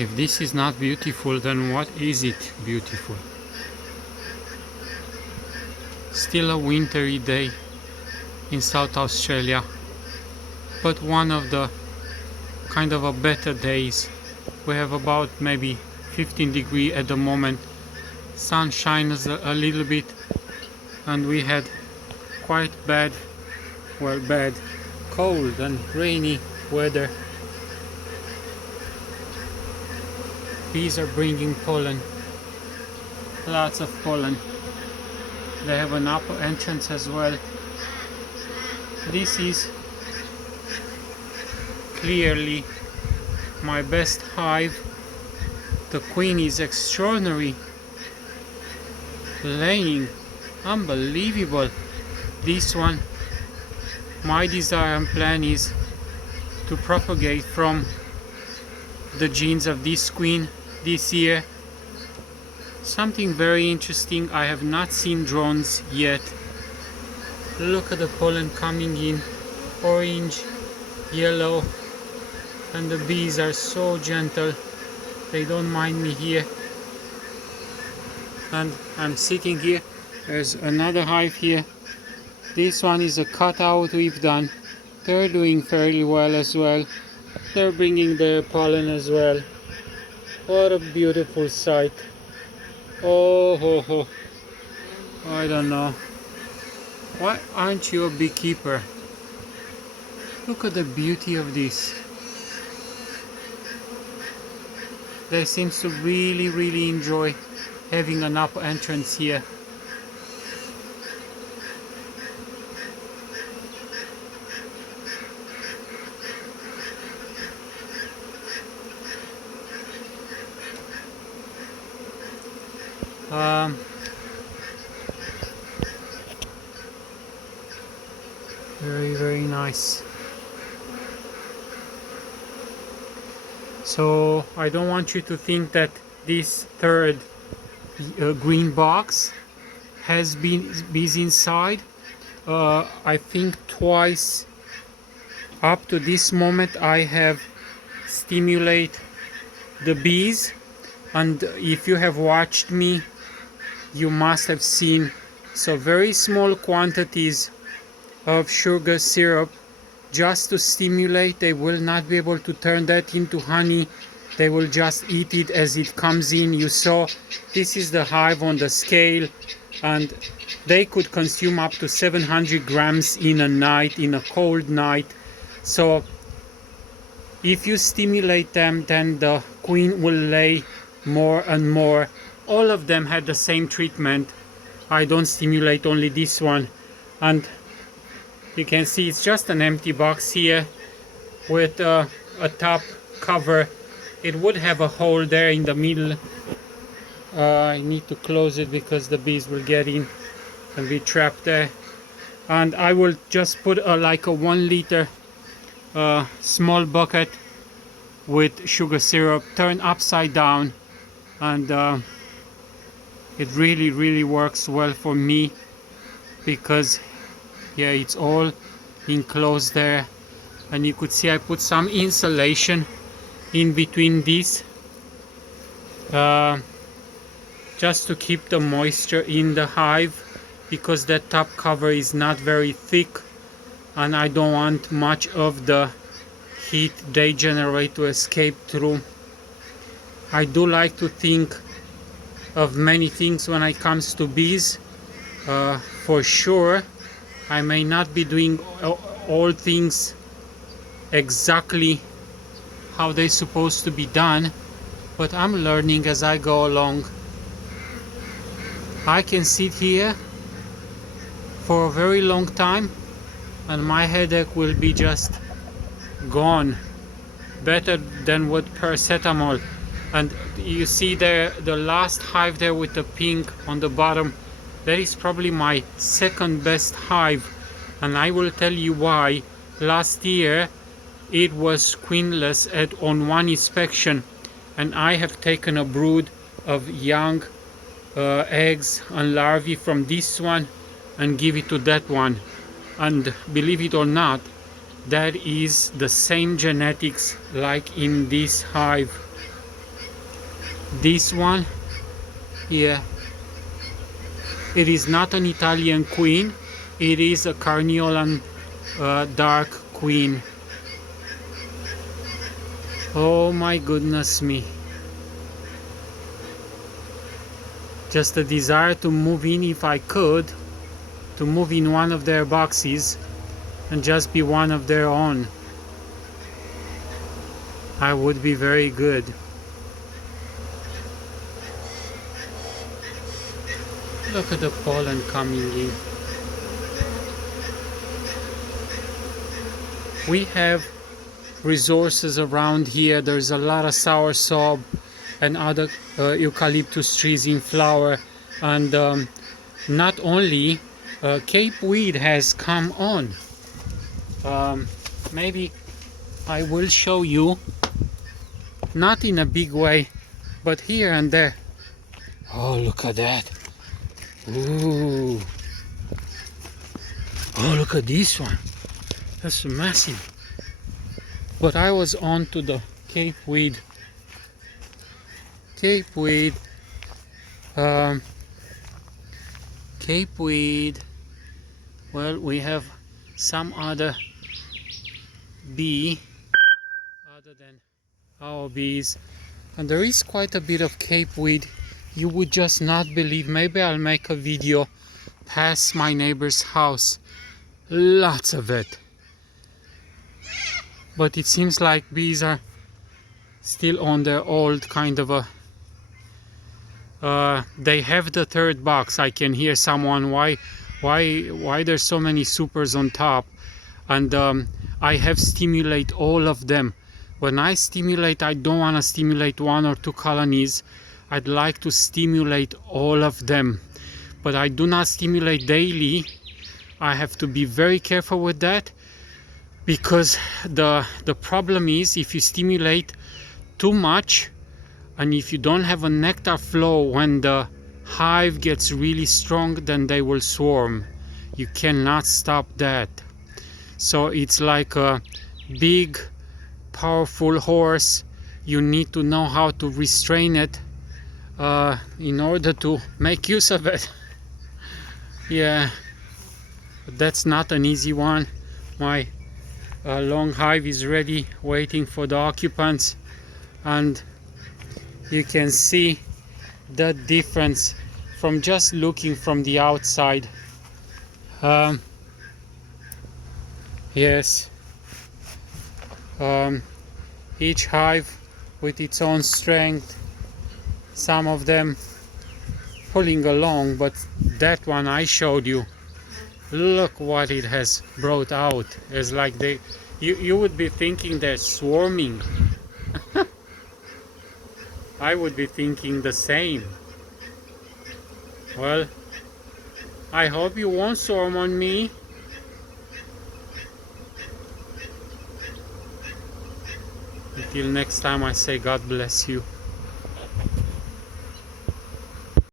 If this is not beautiful, then what is it beautiful? Still a wintry day in South Australia, but one of the kind of a better days. We have about maybe 15 degrees at the moment. Sun shines a little bit, and we had quite bad, cold and rainy weather. Bees are bringing pollen, lots of pollen. They have an upper entrance as well. This is clearly my best hive. The queen is extraordinary, laying, unbelievable. This one, my desire and plan is to propagate from the genes of this queen this year. Something very interesting. I have not seen drones yet. Look at the pollen coming in, orange, yellow, and the bees are so gentle. They don't mind me here. And I'm sitting here. There's another hive here. This one is a cutout we've done. They're doing fairly well as well. They're bringing their pollen as well. What a beautiful sight. Oh ho ho. I don't know. Why aren't you a beekeeper? Look at the beauty of this. They seem to really enjoy having an upper entrance here. Very nice. So I don't want you to think that this third green box has bees inside. I think twice up to this moment I have stimulated the bees, and if you have watched me, you must have seen so very small quantities of sugar syrup just to stimulate. They will not be able to turn that into honey. They will just eat it as it comes in. You saw this is the hive on the scale, and they could consume up to 700 grams in a night, in a cold night. So if you stimulate them, then the queen will lay more and more. All of them had the same treatment. I don't stimulate only this one, and you can see it's just an empty box here with a top cover. It would have a hole there in the middle. I need to close it because the bees will get in and be trapped there. And I will just put like a 1 liter small bucket with sugar syrup, turn upside down, and it really works well for me because yeah, it's all enclosed there, and you could see I put some insulation in between these just to keep the moisture in the hive, because that top cover is not very thick and I don't want much of the heat they generate to escape through. I do like to think of many things when it comes to bees. For sure I may not be doing all things exactly how they're supposed to be done, but I'm learning as I go along. I can sit here for a very long time and my headache will be just gone, better than with paracetamol. And you see there the last hive there with the pink on the bottom, that is probably my second best hive, and I will tell you why. Last year it was queenless on one inspection, and I have taken a brood of young eggs and larvae from this one and give it to that one, and believe it or not, that is the same genetics like in this hive. This one, yeah, it is not an Italian queen, it is a Carniolan dark queen. Oh my goodness me. Just a desire to move in, if I could, to move in one of their boxes and just be one of their own. I would be very good. Look at the pollen coming in. We have resources around here. There's a lot of soursop and other eucalyptus trees in flower, and not only Cape weed has come on. Maybe I will show you, not in a big way, but here and there. Oh, look at that. Ooh. Oh, look at this one. That's massive. But I was on to the Cape weed. Cape weed. Cape weed. Well, we have some other bee other than our bees, and there is quite a bit of Cape weed. You would just not believe. Maybe I'll make a video past my neighbor's house. Lots of it. But it seems like bees are still on their old kind of a they have the third box. I can hear someone, why there's so many supers on top, and I have stimulate all of them. When I stimulate, I don't want to stimulate one or two colonies. I'd like to stimulate all of them, but I do not stimulate daily. I have to be very careful with that, because the problem is, if you stimulate too much and if you don't have a nectar flow when the hive gets really strong, then they will swarm. You cannot stop that. So it's like a big powerful horse. You need to know how to restrain it in order to make use of it. Yeah, but that's not an easy one. My long hive is ready, waiting for the occupants, and you can see the difference from just looking from the outside. Yes, each hive with its own strength, some of them pulling along, but that one I showed you, look what it has brought out. It's like you would be thinking they're swarming. I would be thinking the same. Well, I hope you won't swarm on me. Until next time, I say God bless you.